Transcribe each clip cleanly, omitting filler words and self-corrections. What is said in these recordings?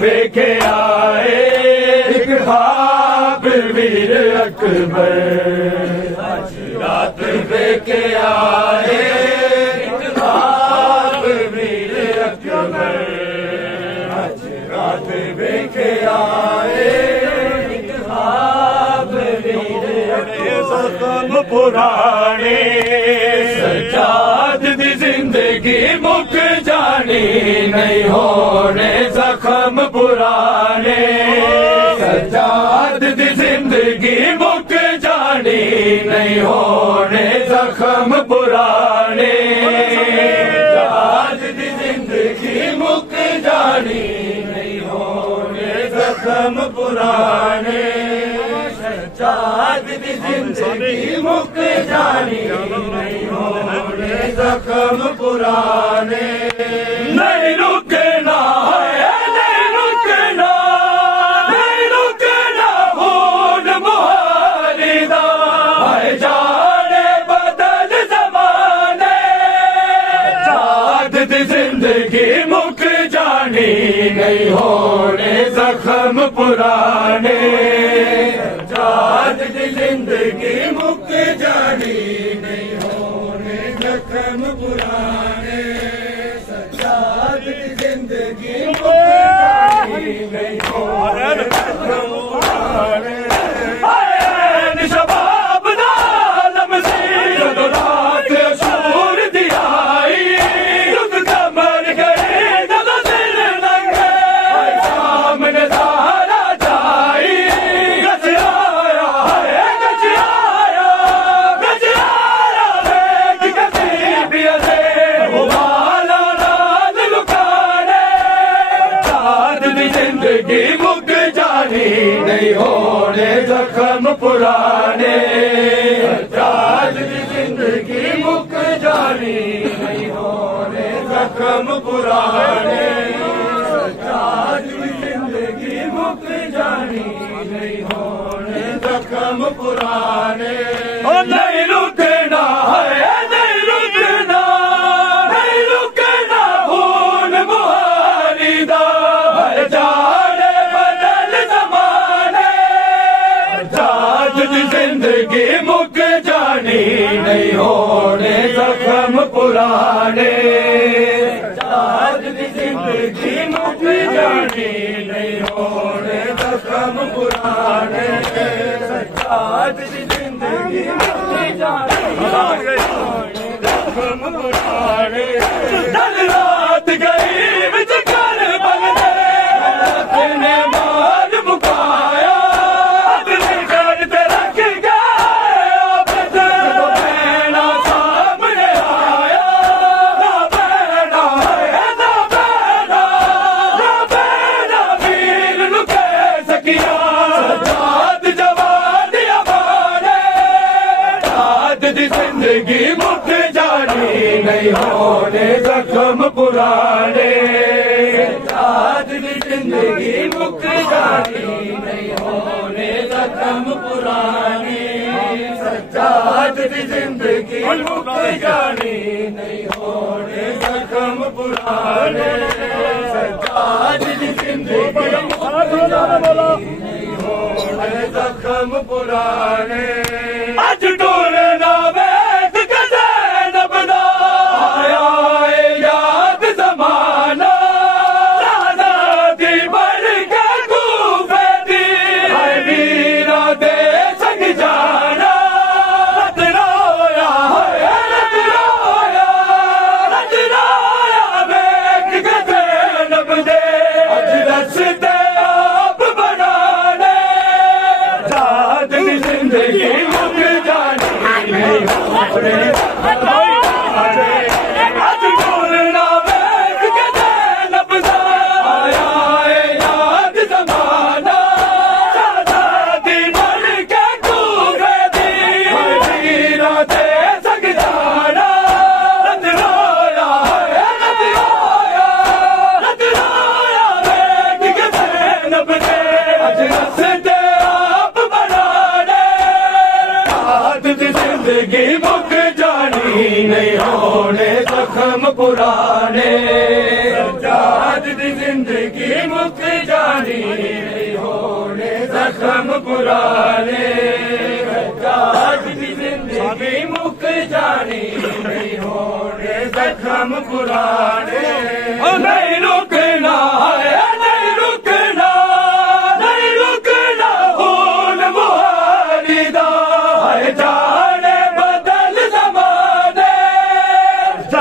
देखे आए एक ख्वाब वीर अकबर, आज रात देखे आए एक ख्वाब वीर अकबर, आज रात देखे आए एक ख्वाब वीर अकबर। जख्म पुराने सजाद दी जिंदगी मुक जानी नहीं होने, जख्म पुराने सजाद दी जिंदगी मुक जानी नहीं होने, जख्म पुराने सजाद दी जिंदगी मुक जानी नहीं होने, जख्म पुराने सजाद दी जिंदगी मुक जानी नहीं होने, जख्म पुराने नहीं रुकना है, नहीं रुकना, नहीं रुकना खून मुहारिदा है, जाने बदल जमाने सजाद दी जिंदगी मुक जानी नहीं होने, जख्म पुराने सजाद दी जिंदगी मुक जानी नहीं होने, जख्म पुराने सजाद दी जिंदगी मुक जानी नहीं होने, जख्म पुराने। शबाब दालम से जो रात शूर दियाई, रुक कमर गए जब दिल लगे, सामने सहारा जाई, गज आया है गज आया, गज आया है कसी भी असे वाला राज लुकाने, सजाद दी जिंदगी मुक जानी नहीं होने, जख्म पुराने सजाद दी जिंदगी मुक जानी नहीं होने, जख्म पुराने सजाद दी जिंदगी मुक जानी नहीं होने, जख्म पुराने नहीं रुकना है, नहीं रुकना, नहीं रुकना खून मुहारिदा है, जाने बदल जमाने सजाद दी जिंदगी मुक जानी नहीं होने, जख्म पुराने सजाद दी जिंदगी मुक जानी नहीं होने, जख्म पुराने सजाद दी जिंदगी मुक जानी नहीं होने, जख्म पुराने। कल रात गई विच कर बगने अपने मार मुकाया, अपने घर ते रख गया बहना सामने आया, ना बहना है ना बहना, ना बहना वीर नु कह सकिया, सजाद जवान अमाने सजाद दी जिंदगी मुक जानी नहीं होने, जख्म पुराने सजाद दी जिंदगी मुक जानी नहीं होने, जख्म पुराने सजाद दी जिंदगी मुक जानी नहीं होने, जख्म पुराने सजाद दी जिंदगी मुक जानी नहीं होने, जख्म पुराने। आज टोलना वैद ज़ैनब दा आया याद जमाना, आज़ादी बढ़ के कूफे दी है वीरा दे संग जाना, रत रोया है रत रोया, रत रोया वेख के ज़ैनब दे अज रस्ते आप बनाने, सजाद जिंदगी मुक जानी नहीं होने आज बोलना बैठ के ज़ैनब दा आया है याद ज़माना शादी बन के कूफे दी वीरा दे सगदाना रत रोया बैठ के ज़ैनब दे अज रस्ते आप बनाने आदत जिंदगी मुक जानी नहीं होने जख्म पुराने आदत जिंदगी मुक जानी नहीं होने जख्म पुराने आदत जिंदगी मुक जानी नहीं होने जख्म पुराने नहीं रुकना है नहीं रुकना नहीं रुकना खून मुहारिदा है जाने बदल ज़माने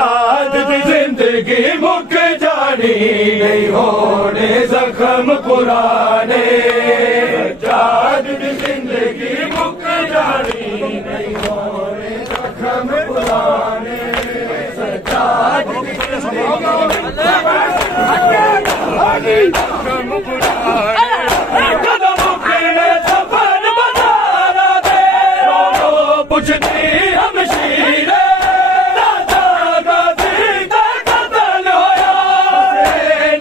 आदत जिंदगी मुक जानी नहीं होने जख्म पुराने आदत जिंदगी मुक जानी नहीं होने जख्म पुराने आदत जख्म पुराने कदम उठने सफर बनाना दे पुछती हम शीरे दादा गाजी का कतल होया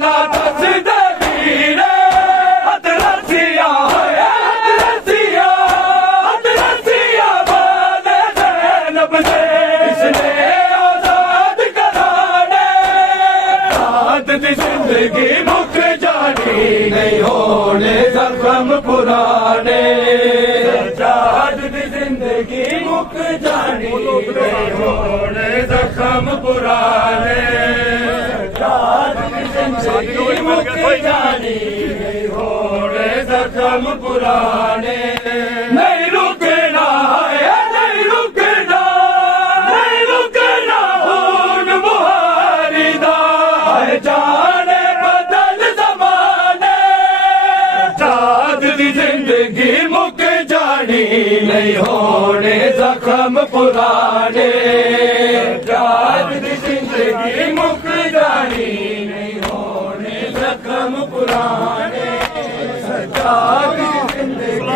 ना दस दे वीरे हथ रसिया होया हथ रसिया बाले ज़ैनब दे इसने आजाद कराने आदत जिंदगी मुक जानी नहीं होने जख्म पुराने आदत जिंदगी मुक जानी नहीं होने जख्म पुराने आदत जिंदगी मुक जानी नहीं होने जख्म पुराने नहीं रुकना है नहीं रुकना नहीं रुकना खून मुहारिदा है जाने बदल ज़माने आदत जिंदगी मुक जानी नहीं होने जख्म पुराने आदत जिंदगी मुक जानी नहीं होने जख्म पुराने आदत जिंदगी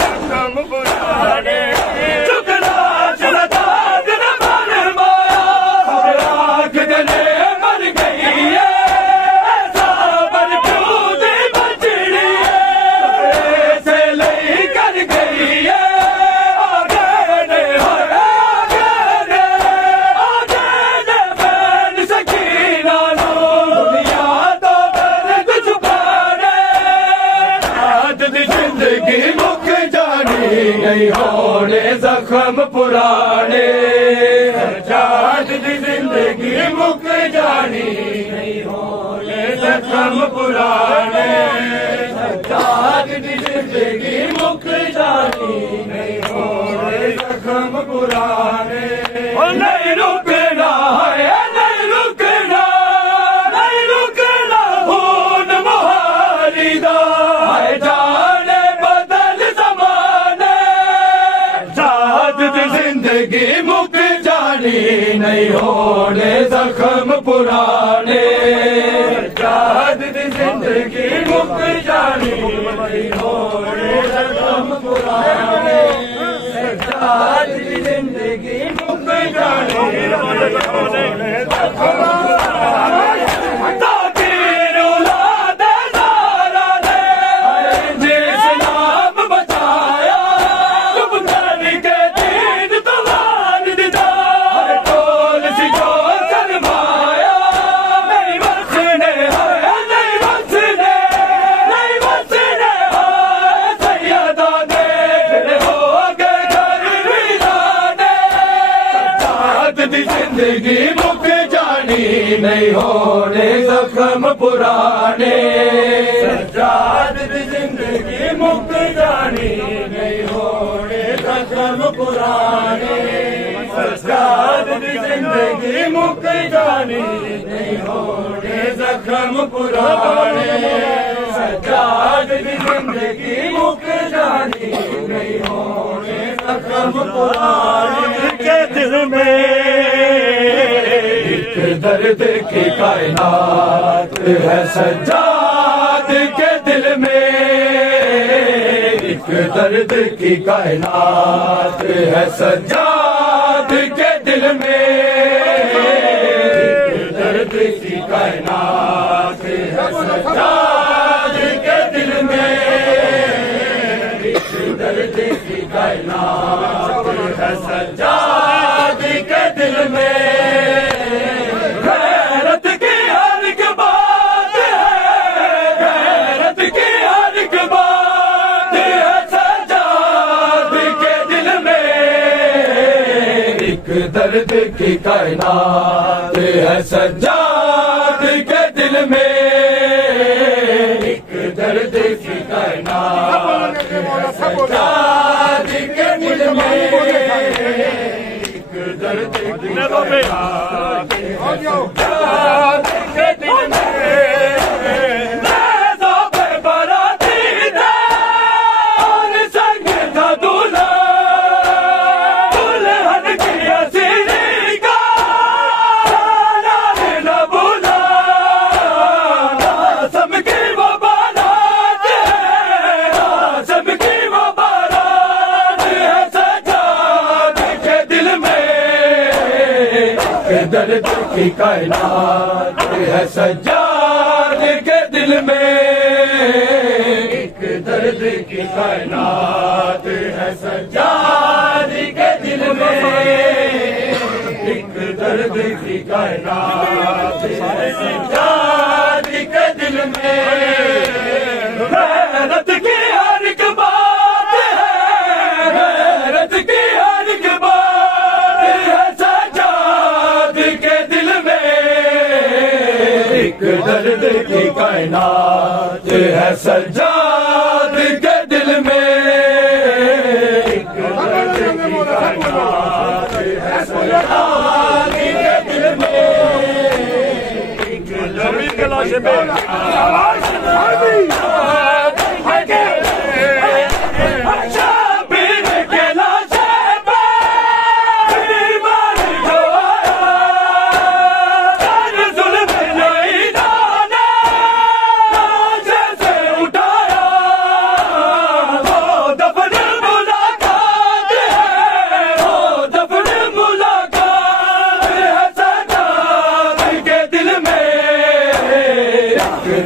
जख्म पुराने चुकना चलता दिन मर माया आग गले मर गई है ऐसा पर क्यों दे बचड़ी है से लई कर गई है आगे ने फैन सकीना नो दुनिया तो दर्द छुपाने आदत जिंदगी मुक जानी नहीं होने जख्म पुराने आदत जिंदगी मुक जानी नहीं होने जख्म पुराने आदत जिंदगी मुक जानी नहीं होने जख्म पुराने नहीं रुकना है नहीं रुकना नहीं रुकना खून मुहारिदा है जाने बदल ज़माने आदत जिंदगी मुक जानी नहीं होने जख्म पुराने आदत जिंदगी मुक जानी नहीं होने जख्म पुराने आदत जिंदगी मुक जानी नहीं होने जख्म पुराने ताकीर औलादे ज़हरा ने जिस नाम बचाया चुप करके दीन तो वालिद दा टोल सी जो शर्माया नहीं बचने नहीं बचने नहीं बचने सैयदा दे हो गए घर वीराने आदत जिंदगी मुक जानी नहीं होने जख्म पुराने आदत जिंदगी मुक जानी नहीं होने जख्म पुराने सजाद दी जिंदगी मुक जानी नहीं होने जख्म पुराने सजाद दी जिंदगी मुक जानी नहीं होने जख्म पुराने के दिल में एक दर्द की कायनात है सजाद के दिल में एक दर्द की कायनात है सजाद के दिल में एक दर्द की कायनात है सजाद के दिल में एक दर्द की कायनात है सजाद के दिल में गैरत की हर एक बात है गैरत की हर एक बात है सजाद के दिल में एक दर्द की कायनात है सजाद के दिल में एक दर्द की कायनात है सजाद के दिल में एक दर्द की कायनात है सजाद के दिल में दर्द की कायनात है सजाद के दिल में एक दर्द की कायनात है सजाद के दिल में एक दर्द की कायनात है सजाद के दिल में गैरत की हर एक बात है गैरत की हर एक बात है सजाद के दिल में एक दर्द की कायनात है सजाद के दिल में एक दर्द की कायनात है सजाद के दिल में एक दर्द की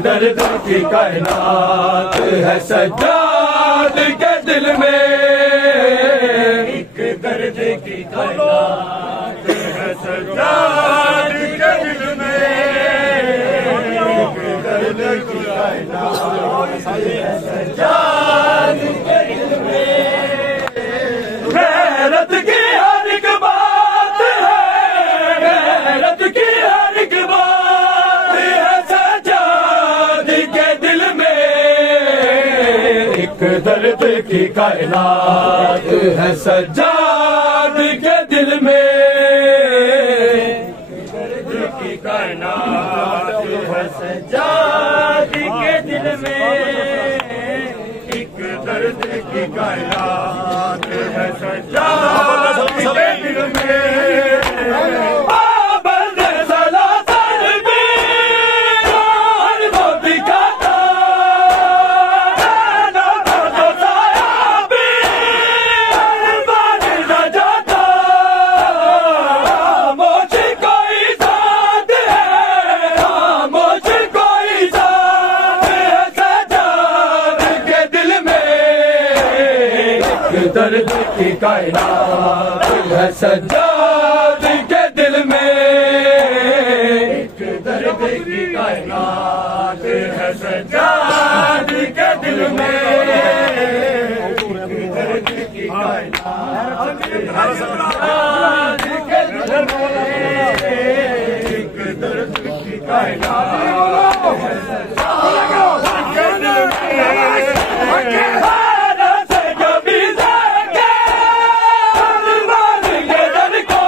दर्द की कायनात है सजाद के दिल में एक दर्द की कायनात है सजाद के दिल में एक दर्द की कायनात है सजाद के दिल में गैरत की हर एक बात है गैरत की हर एक बात है सजाद के दिल में एक दर्द की कायनात है सजाद के दिल में दर्द की कायनात है सजाद के दिल में एक दर्द की कायनात है सजाद के दिल में दर्द की कायनात है सजाद के दिल में एक दर्द की कायनात है सजाद के दिल में एक दर्द की कायनात है सजाद के दिल में एक दर्द की कायनात है सजाद के दिल में से कभी से के मारेंगे दर्द को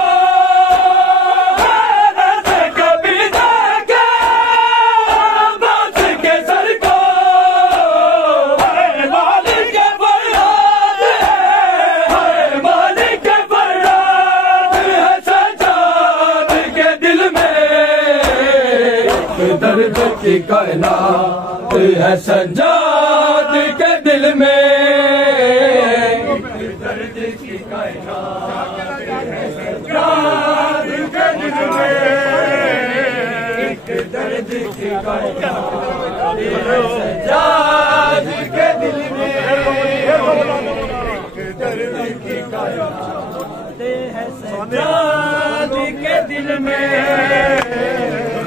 सज्जाद के दिल में दर्द की कायनात है सज्जाद के दिल में एक दर्द की कायनात है सज्जाद के दिल में एक दर्द की कायनात है सज्जाद के दिल में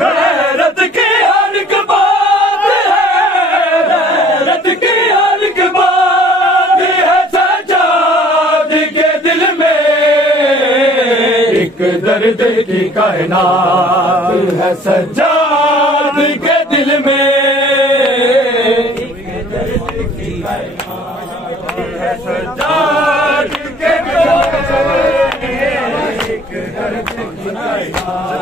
गैरत की हर एक बात है गैरत की हर एक बात है सज्जाद के दिल में एक दर्द की कायनात है सज्जाद के दिल में एक दर्द की कायनात है सज्जाद के दिल में एक दर्द की कायनात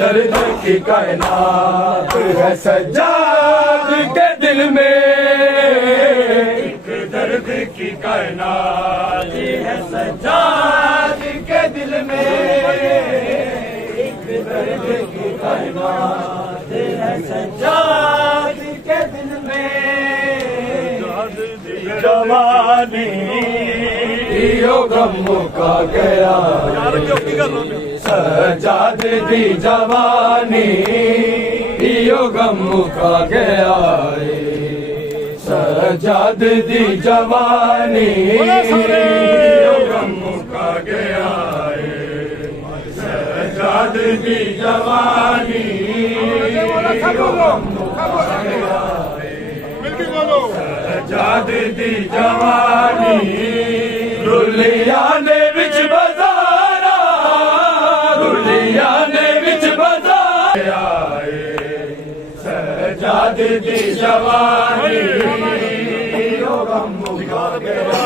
दर्द की कायनात है सज्जाद के दिल में एक दर्द की कायनात है सज्जाद के दिल में एक दर्द की कायनात है सज्जाद के दिल में जवानी यो गम का गया सज्जाद दी जवानी यो गम का गया सज्जाद दी जवानी यो गम का गया सज्जाद दी जवानी यो गम का गया सज्जाद दी जवानी रुलिया ने विच बाजारा रुलिया ने विच बाजारा सज्जाद दी जवानी यो गम का गया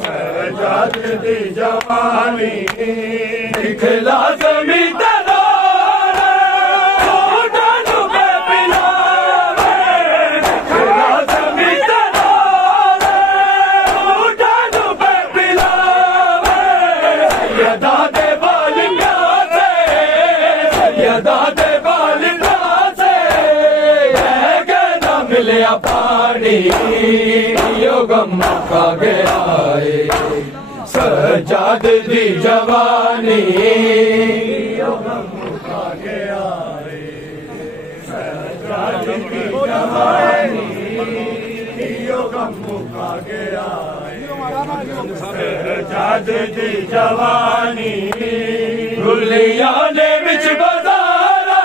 सज्जाद दी जवानी दिखला ज़मीन पानी यो गम का गया सज्जाद दी जवानी यो गम का गया सज्जाद दी जवानी यो गम का गया सज्जाद दी जवानी रुलिया ने विच बाजारा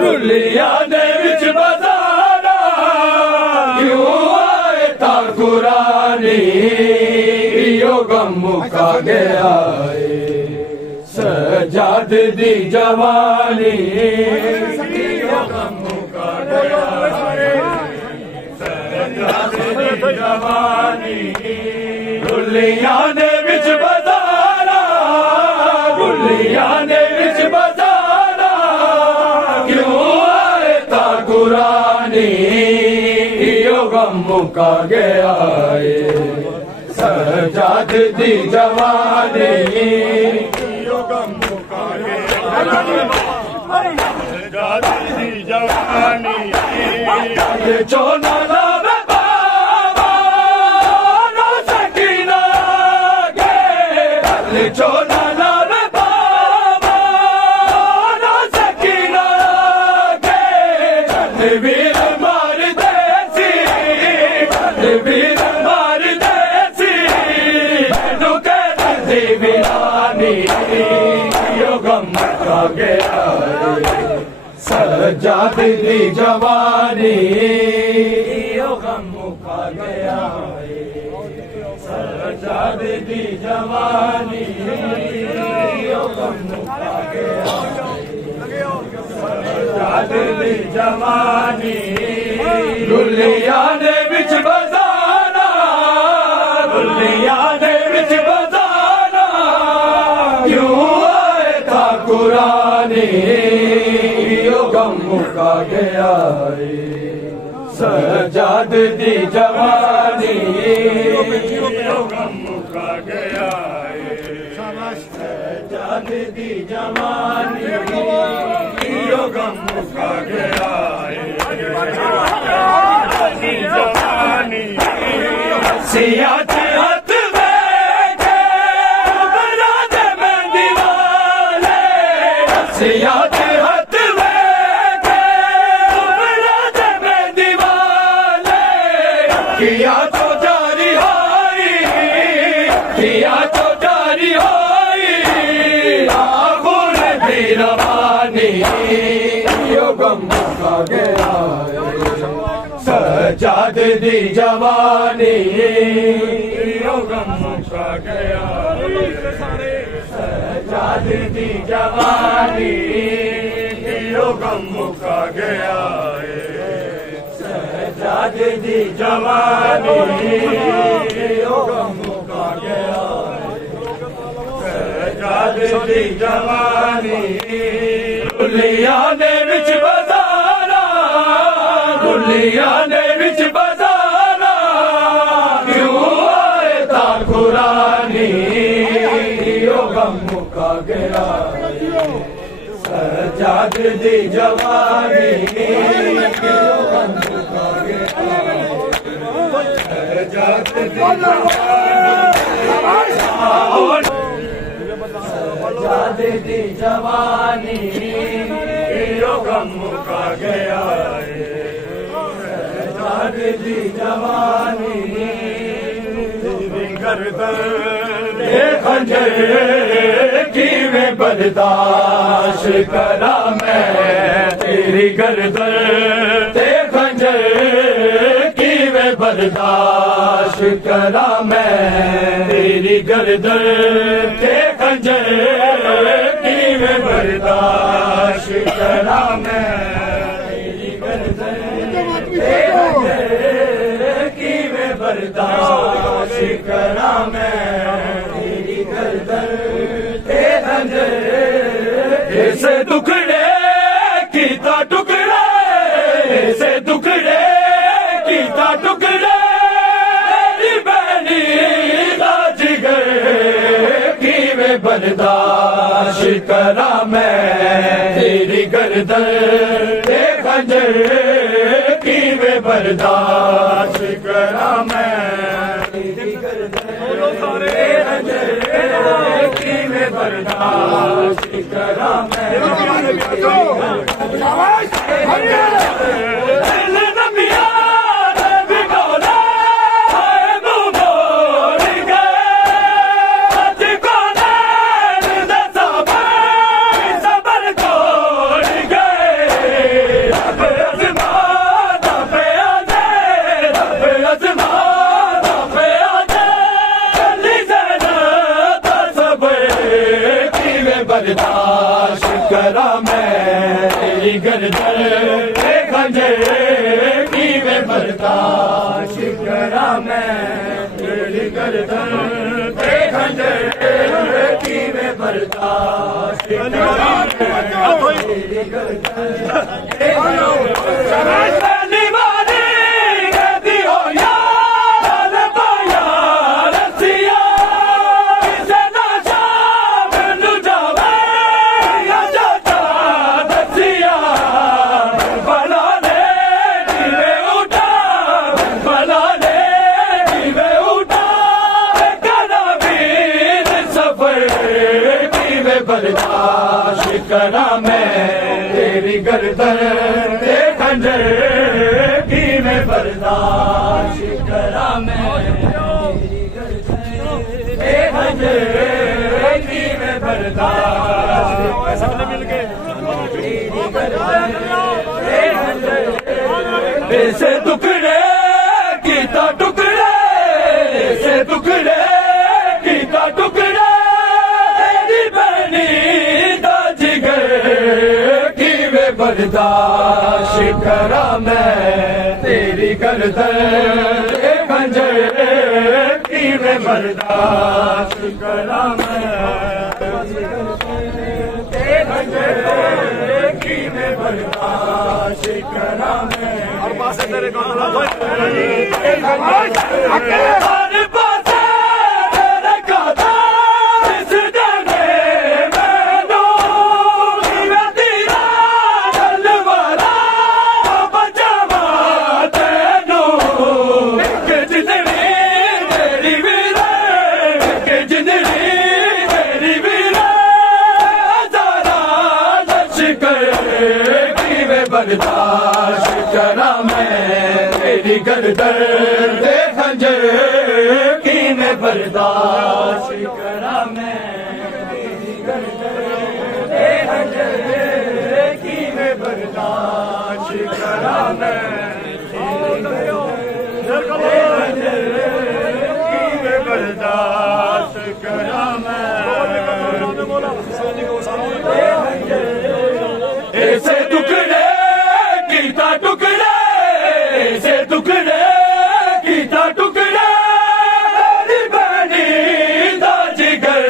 रुलिया ने विच बाजारा कुरानी यो गम का गया सज्जाद दी जवानी यो गम का गया सज्जाद दी जवानी रुलिया ने विच बाजारा रुलिया ने विच बाजारा क्यों आए ता कुरानी गम का गया सज्जाद दी जवानी यो गम का गया सज्जाद दी जवानी चोना लावे बाबा नो सकीना गे चोना लावे बाबा नो सकीना गे वीर मार वीर मार देसी मैनू कह दी वीरानी यो गम का गया सज्जाद दी जवानी यो गम का गया सज्जाद दी जवानी यो गम का गया सजाद दी जवानी दुलिया दे विच बजाना दुलिया दे विच बजाना क्यों आए था कुरानी यो गम मुका गया सजाद दी जवानी यो गम मुका गया सजाद दी जवानी यो गम मुका गया जवानी सियात हाथ बैठे बना दे मेहंदी वाले सियात हाथ बैठे बना दे मेहंदी वाले किया तो जारी होई किया तो जारी होई आखुर भी रवानी यो गम मुका गया सजाद दी जवानी यो गम मुका गया सजाद दी जवानी यो गम मुका गया सजाद दी जवानी यो गम मुका गया सजाद दी जवानी दुलिया ने विच बजाना दुलिया ने विच बजाना क्यों आए था कुरानी यो गम मुका गया सजाद दी जवानी यो गम मुका गया सजाद दी सजाद दी जवानी यो गम मुका गया सजाद दी जवानी गर्दन खंजर की वे बर्दाश्त करा मैं तेरी गर्दन ते खंजर की वे बर्दाश्त करा मैं तेरी गर्दन ते खंजर की वे बर्दाश्त करा मैं तेरी गर्दन ते खंजर की वे बर्दाश्त करा मैं तेरी गर्दन ते खंजर ऐसे टुकड़े कीता टुकड़े ऐसे टुकड़े कीता टुकड़े तेरी बहनी दा जिगर की वे बर्दाश्त करा मैं तेरी गर्दन ते खंजर की वे बर्दाश्त करा मैं तेरी गर्दन ते खंजर की वे बर्दाश्त करा मैं बर्दाश्त करा मैं तेरी गर्दन ते खंजर की वे बर्दाश्त करा मैं तेरी गर्दन ते खंजर की वे बर्दाश्त करा मैं तेरी गर्दन ते खंजर बर्दाश्त करा मैं तेरी गर्दन ते खंजर की मैं बर्दाश्त करा मैं तेरी गर्दन ते खंजर की मैं बर्दाश्त सबने मिलके तेरी गर्दन ते खंजर ऐसे टुकड़े कीता टुकड़े ऐसे टुकड़े कीता टुकड़े बर्दाश्त करा मैं तेरी गर्दन खंजर की मैं बर्दाश्त करा मैं खंजर की मैं बर्दाश्त करा मैं और पास तेरे बर्दाश्त करा मैं तेरी गर्दन खंजर की मैं बर्दाश्त करा मैं तेरी गर्दन खंजर की मैं बर्दाश्त करा मैं बर्दाश्त करा मैं ऐसे टुकड़े कीता टुकड़े ऐसे टुकड़े कीता टुकड़े बनी जिगर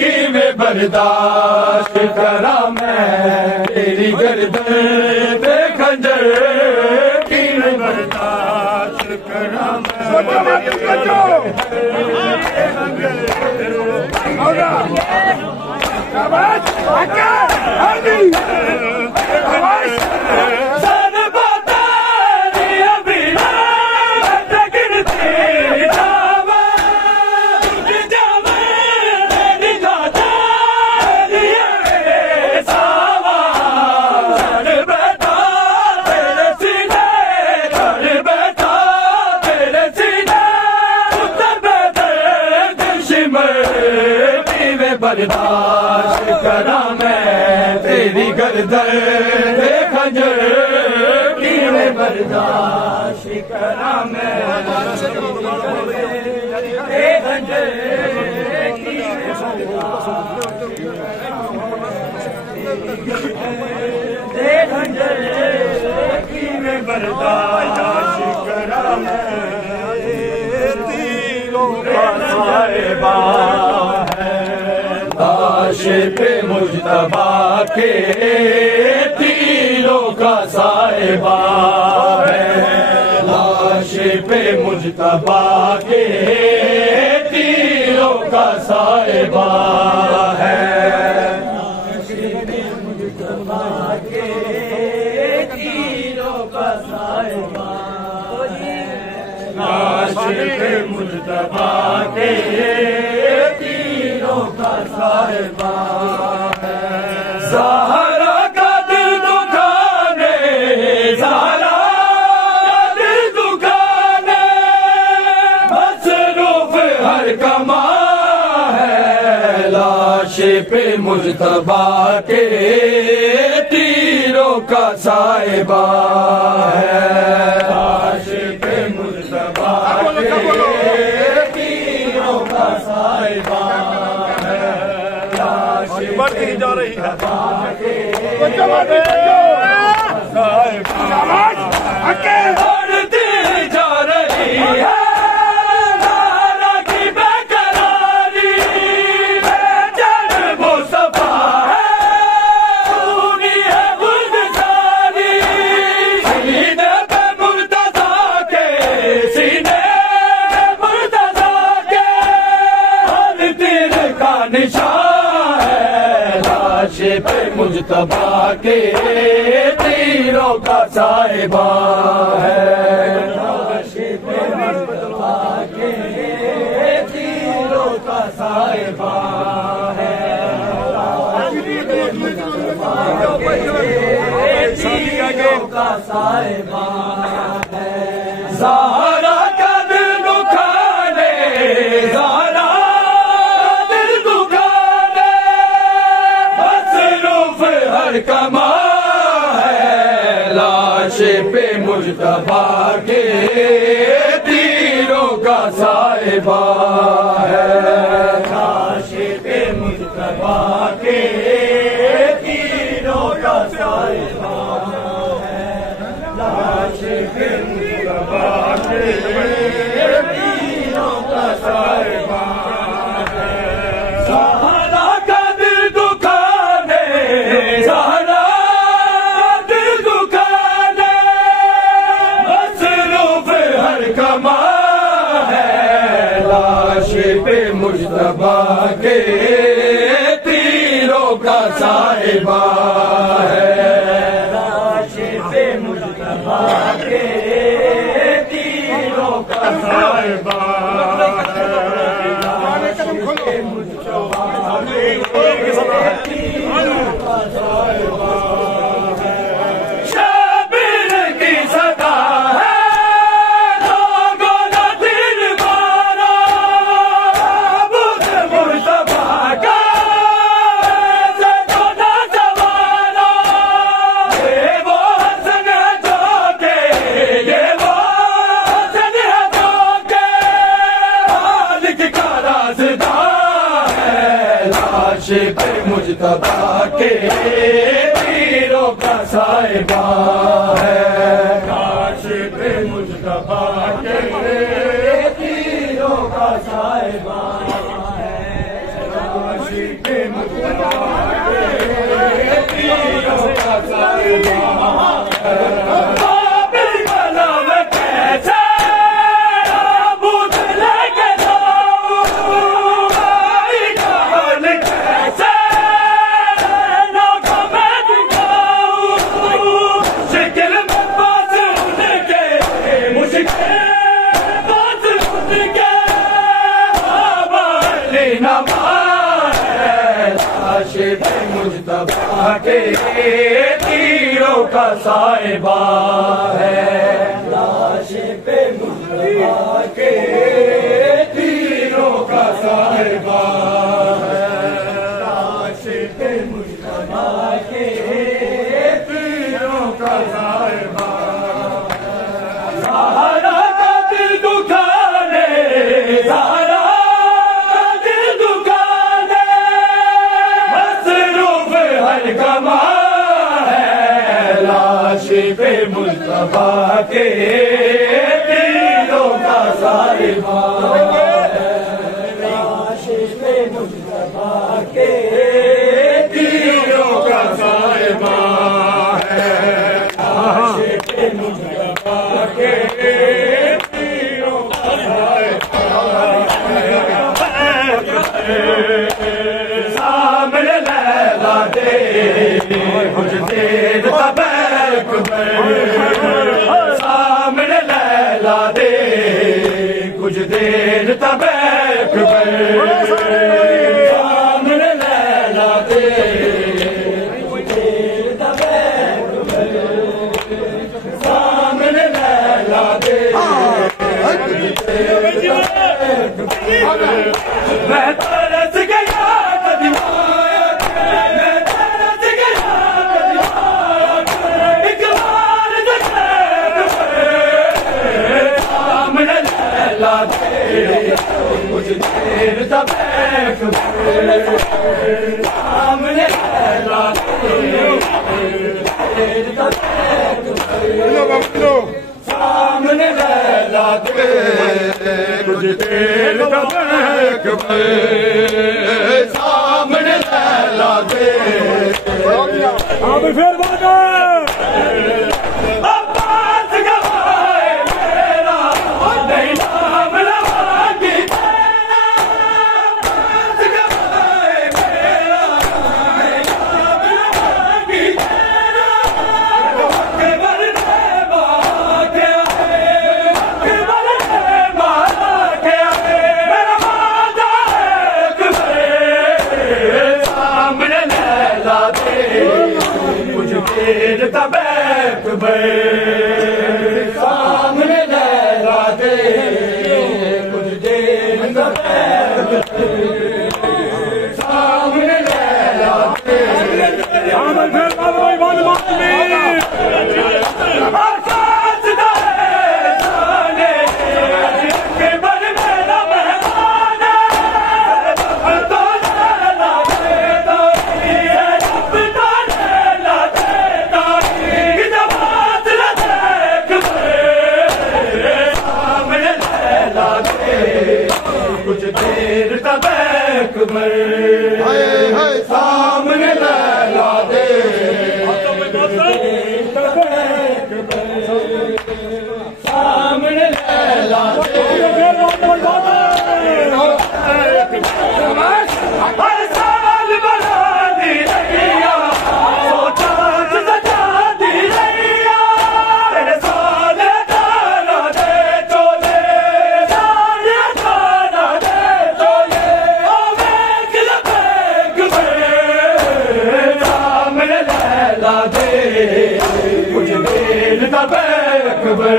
की मैं बर्दाश्त करा मैं तेरी गर्दन पे खंजर की मैं बर्दाश्त करा बर्दाश्त करा मैं तेरी गर्दन खंजर की मैं बर्दाश्त करा मैं खंजर की मैं बर्दाश्त करा मैं तीरों का साहिबा लाश पे मुज्तबा के तीरों का साहिबा है लाश पे मुज्तबा के तीरों का साहिबा है लाश पे मुज्तबा के तीरों का साहिबा लाश पे मुज्तबा के साहिबा है ज़हरा का दिल दुखाने ज़हरा का दिल दुखाने मसरूफ हर कमा है लाश पे मुज्तबा के तीरों का साहिबा है लाश पे मुज्तबा के तीरों का साहिबा बढ़ती जा रही है बढ़ती जा रही है ज़हरा की बेकरारी बेचैन मुस्तफा है खूनी है गुलज़ारी सीने पे मुर्तज़ा के सीने पे मुर्तज़ा के हर तीर का निशान लाश पे मुज्तबा के तीरों का साहिबा है लाश पे मुज्तबा के तीरों का साहिबा है तीरों का साहिबा है ज़हरा का दिल दुखाने ज़हरा दिल दुखाने मसरूफ हर कमा है लाश पे मुज्तबा के तीरों का साहिबा है लाश पे मुज्तबा के तीरों का का साहिबा है, लाश पे मुस्तफा के तीरों का साहिबा है। ज़हरा का दिल दुखाने, ज़हरा दिल दुखाने, मसरूफ हर कमा है, लाश पे मुस्तफा के तीरों का साहिबा है, लाश पे मुस्तफा के तीरों का साहिबा है, लाश पे मुस्तफा के तीरों का साहिबा है। शबीर की सदा है, लोगों का दिल मारा, बुत मुस्तफा का ऐसे तो ना सवारा। ये वो हसन है जो के, ये वो हसन है जो के, मालिक का राज़दार है, लाश पे मुस्तफा के तीरों का साहिबा है, लाश पे मुस्तफा के तीरों का साहिबा है, लाश पे मुस्तफा के तीरों का साहिबा है। बाबिल बना में कैसे बूत लेके जाऊं, भाई का हाल कैसे नौका मैं दिखाऊं, शिकिल में बात उनके, मुश्किल बात उनके, बाली नमाज़ है, लाश पे मुस्तफा के तीरों का साहिबा है, लाश पे मुस्तफा के तीरों का साहिबा है, लाश पे मुस्तफा के तीरों का साहिबा है। ज़हरा का दिल दुखाने, ज़हरा का दिल दुखाने, मसरूफ हर कमा है, लाश पे मुस्तफा के तीरों का साहिबा है, लाश पे मुस्तफा के तीरों का साहिबा है, लाश पे मुस्तफा के तीरों का साहिबा है। सामने लैला दे कुछ देर तब अकबर, सामने लैला दे कुछ देर तब अकबर, सामने लैला दे कुछ देर तब अकबर, सामने लैला दे कुछ देर तब अकबर। मैं तरस गया कदीमाया, मैं तरस गया कदीमाया, एक बार देख सामने लैला दे कुछ देर तब अकबर, सामने लैला दे देर तब अकबर, सामने लैला दे कुछ देर तब अकबर, सामने लैला दे फिर अब्बास गवाए मेरा नहीं नाम लवागी तेरा, अब्बास गवाए मेरा नहीं नाम लवागी तेरा, के बरने बाके आए, के बरने बाके आए, मेरा वादा है अकबर, सामने लैला दे कुछ देर तब अकबर, सामने लैला दे कुछ देर तब अकबर, सामने लैला दे कुछ देर तक अकबर सामने लैला दे सामने लैला दे हर साल बना दी रैया सोचा सजा दी रैया तेरे साले दाना दे चोले साले दाना दे चोले ओ बेक सामने लैला दे कुछ देर तक अकबर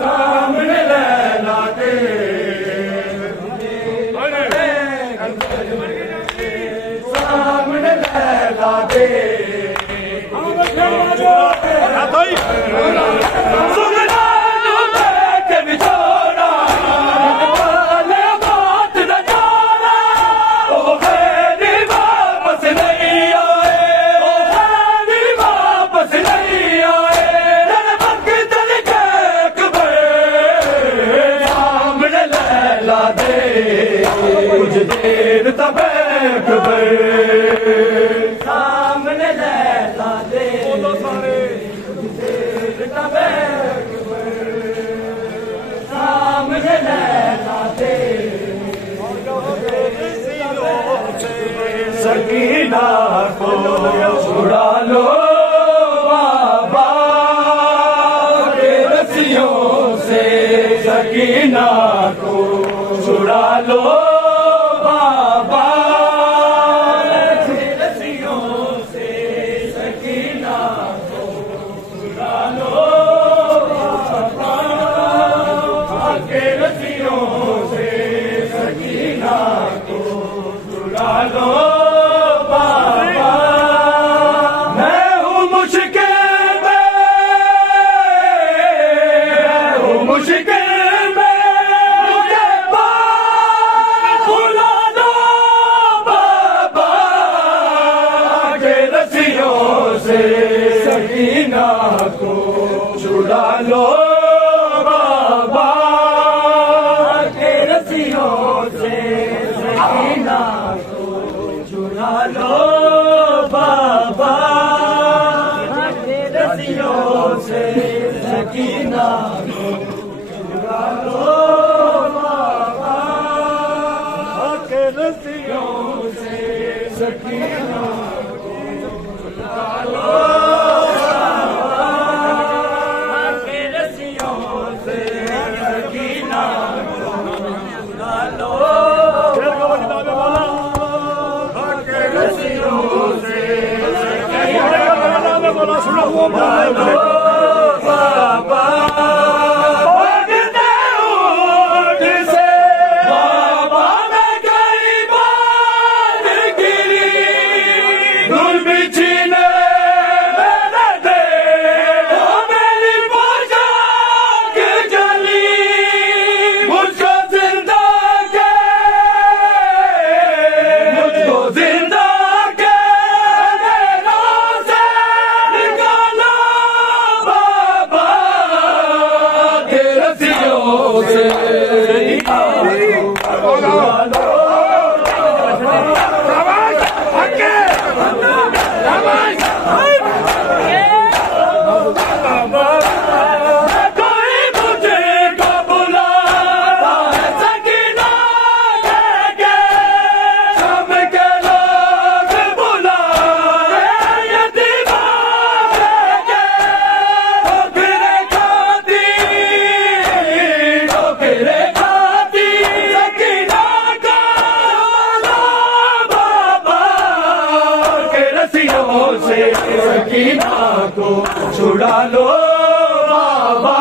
सामने लैला दे सामने लैला दे सुगना के बिछोड़ा वाले बात न जाना ओ खैरी वापस नहीं आए ओ खैरी वापस नहीं आए तेरे वक्त के अकबर सामने लैला दे कुछ देर तक अकबर सामने लैला दे सामने लैला दे सकीना को छुड़ा लो बाबा के रस्सियों से सकीना को छुड़ा लो बाबा के रस्सियों से सकीना को छुड़ा लो बाबा के रस्सियों से सकीना को छुड़ा लो बाबा मैं हूँ मुश्किल में मुझे बुला दो बाबा के रस्सियों से सकीना को छुड़ा लो बाबा के रस्सियों से सकीना को छुड़ा लो बाबा के रस्सियों से सकीना को छुड़ा लो बाबा के रस्सियों से सकीना को छुड़ा लो बाबा के रस्सियों से सकीना को छुड़ा लो के रस्सियों से बाबा भागते ऊँट से बाबा मैं कई बार गिरी धूल बिछने मेरे दे ओ मेरी पोशाक जली मुझको जिंदा के मुझको जिंदा के नैनों से निकालो बाबा के रस्सियों से कोई मुझे को बुलाता है सकीना के शाम के लोग बुलाए यतीमा के ठोकरे खाती सकीना का बाबा के रस्सियों से सकीना को छुड़ा लो बाबा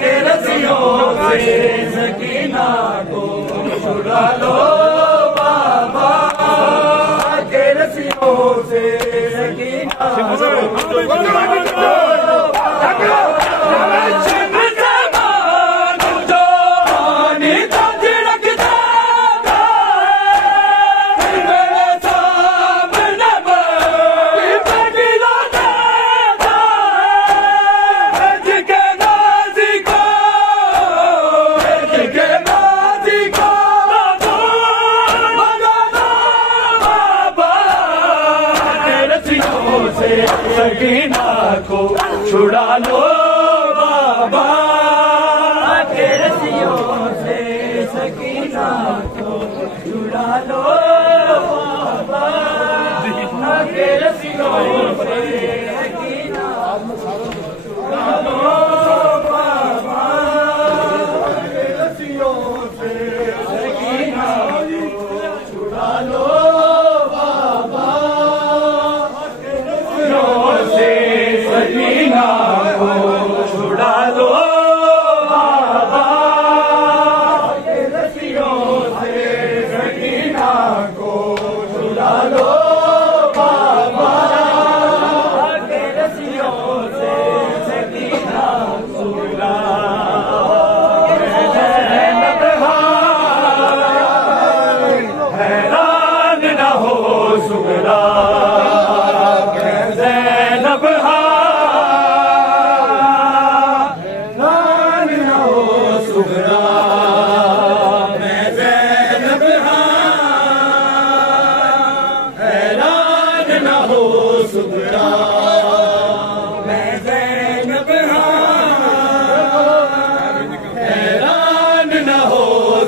के रस्सियों से सकीना को छुड़ा लो बाबा के रस्सियों से सकीना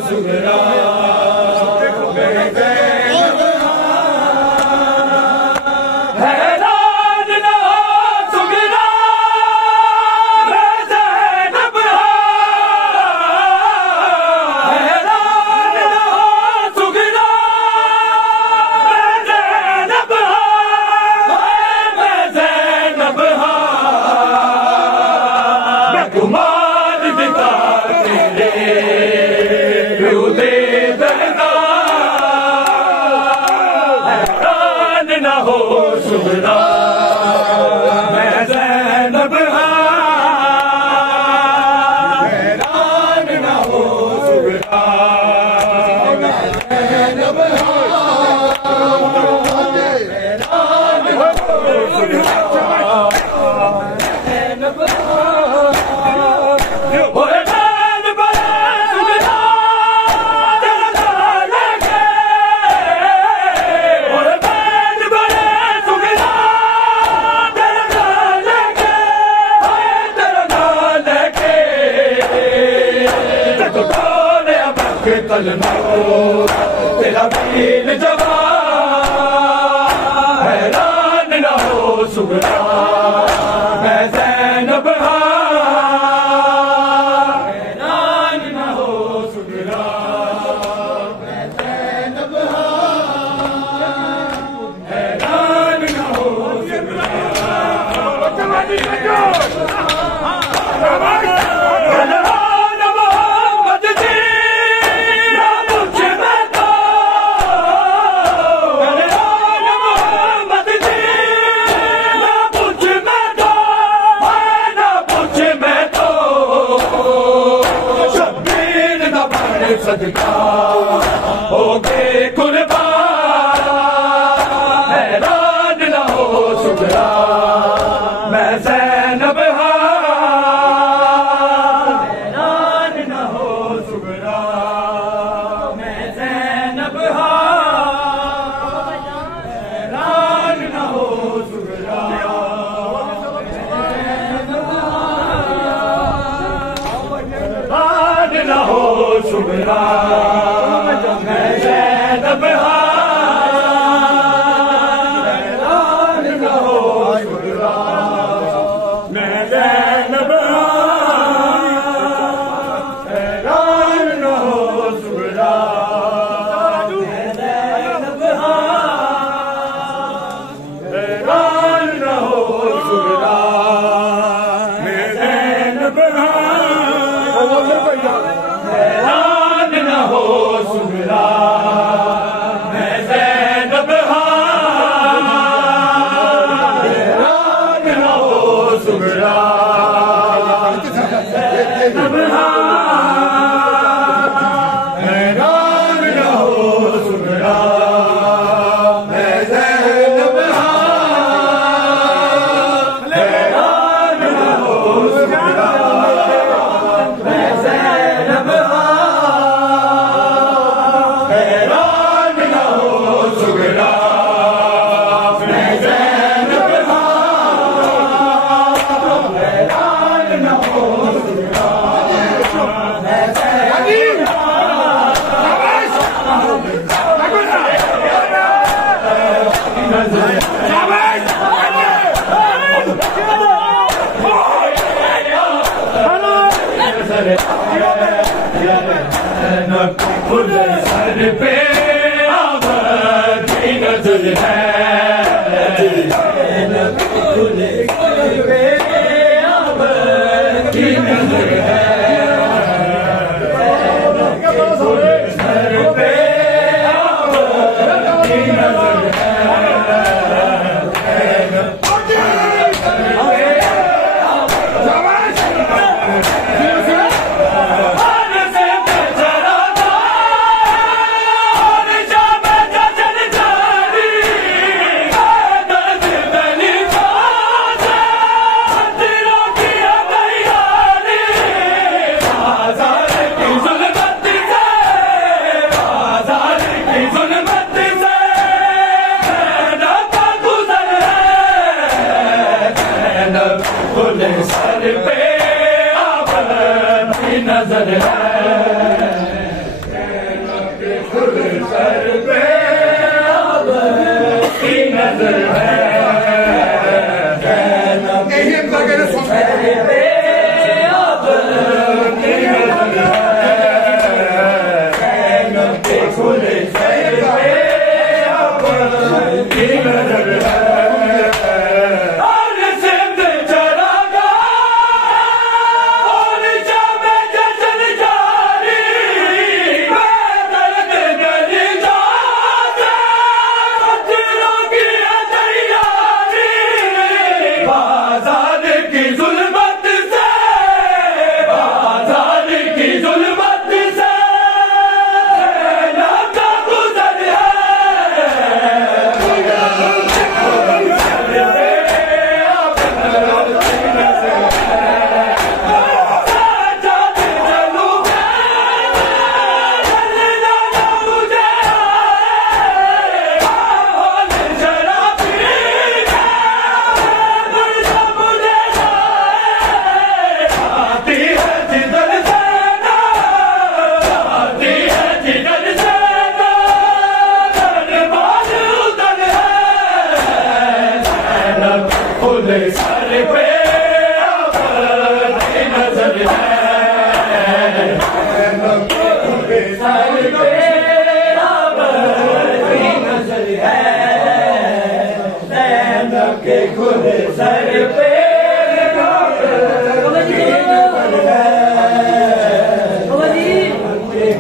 सुगरा हैरान न हो सुगरा मैं ज़ैनब हैरान न हो सुगरा मैं ज़ैनब मैं गुमान दिखा तेरे दे दरदा हैरान न हो सुगरा मैं ज़ैनब हैरान न हो सुगरा ज़ैनब तेरा वीर जवान हैरान न हो सुगरा मैं ज़ैनब हैरान न हो सुगरा मैं ज़ैनब हैरान न हो सुगरा सदका हो गए कुर्बान हैरान न हो सुगरा मैं ज़ैनब हैरान न हो सुगरा मैं ज़ैनब हैरान न हो सुगरा हैरान न हो सुगरा मैं ज़ैनब हैरान न हो सुगरा मैं ज़ैनब हैरान न हो सुगरा मैं ज़ैनब हैरान न हो सुगरा मैं ज़ैनब हैरान न हो सुगरा मैं ज़ैनब हैरान न हो सुगरा ज़ैनब हैरान न हो सुगरा मैं ज़ैनब हैरान न हो सुगरा मैं ज़ैनब हैरान न हो सुगरा मैं ज़ैनब हैरान न हो सुगरा मैं सर पे आमद की नज़र है सर पे आमद की नज़र है सर पे आमद की नज़र है खुले सर पे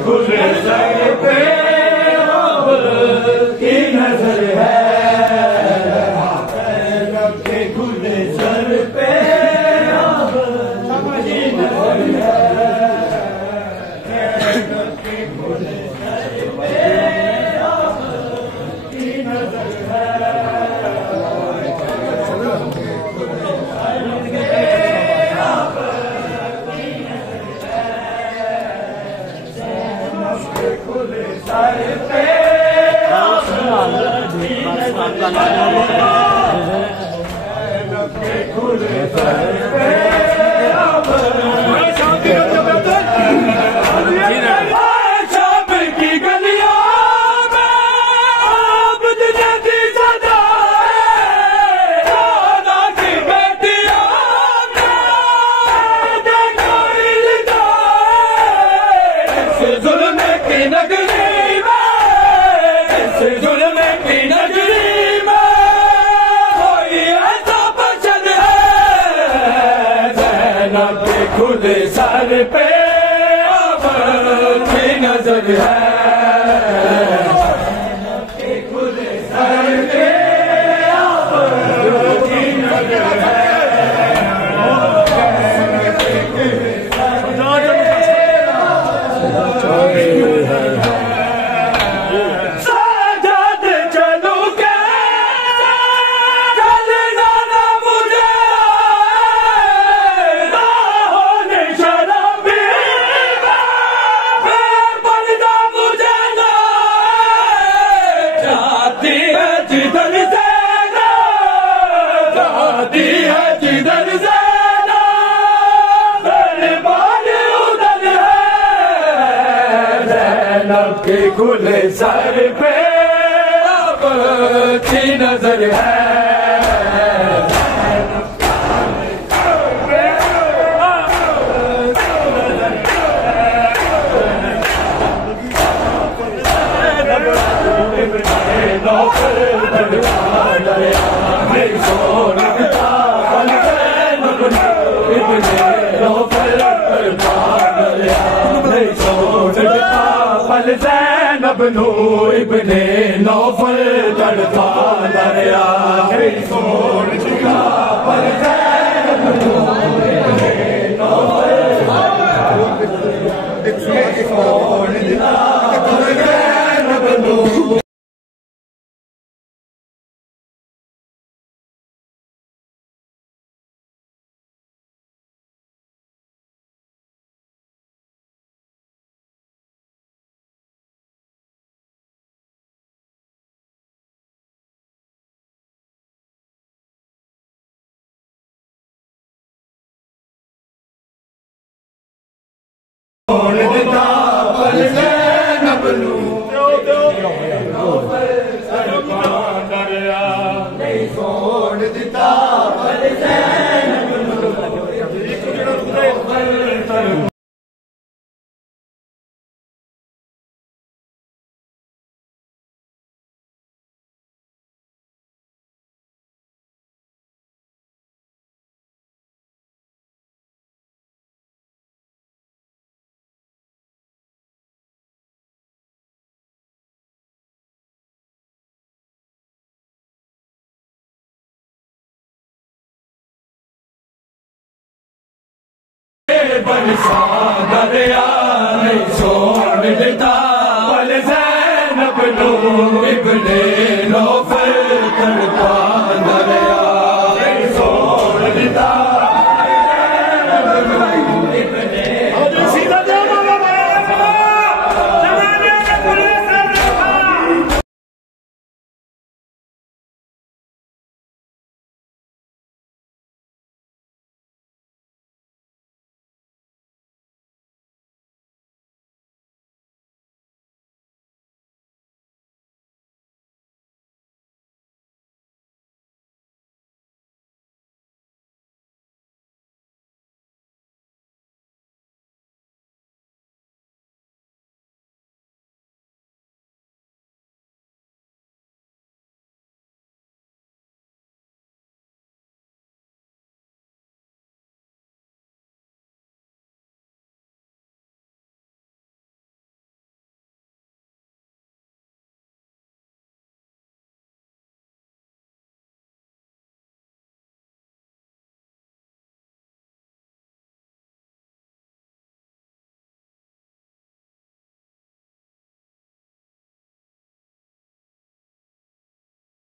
खुले सर पे की नजर है खुले सर पे की नजर है खुले सर पे की नजर है खुले सर पे खुले सर पे शाम की गलियों में आबद नदी सदा राना की बेटियों में देखो इल्दा इस जुल्म की नगरी में इस जुल्म की नगरी में कोई ऐसा बचन है ज़ैनब के खुले सर पे अब की नजर है खुले सर पे अब की नजर है साजद चलू के चलना ना मुझे राहों ने शराबी बनना मुझे ना जाती है जिधर से ना जाती है जिधर से ना बर्बाद उधर है ज़ैनब के खुले सर पे अब की नजर है ज़ैनब नो इब्ने नौफल तड़पा दरिया सोन चुका पर ज़ैनब नो इब्ने Naufal Zainab no Zainab no सोन दिता बरसा दरिया नहीं छोड़ देता ज़ैनब नो इब्ने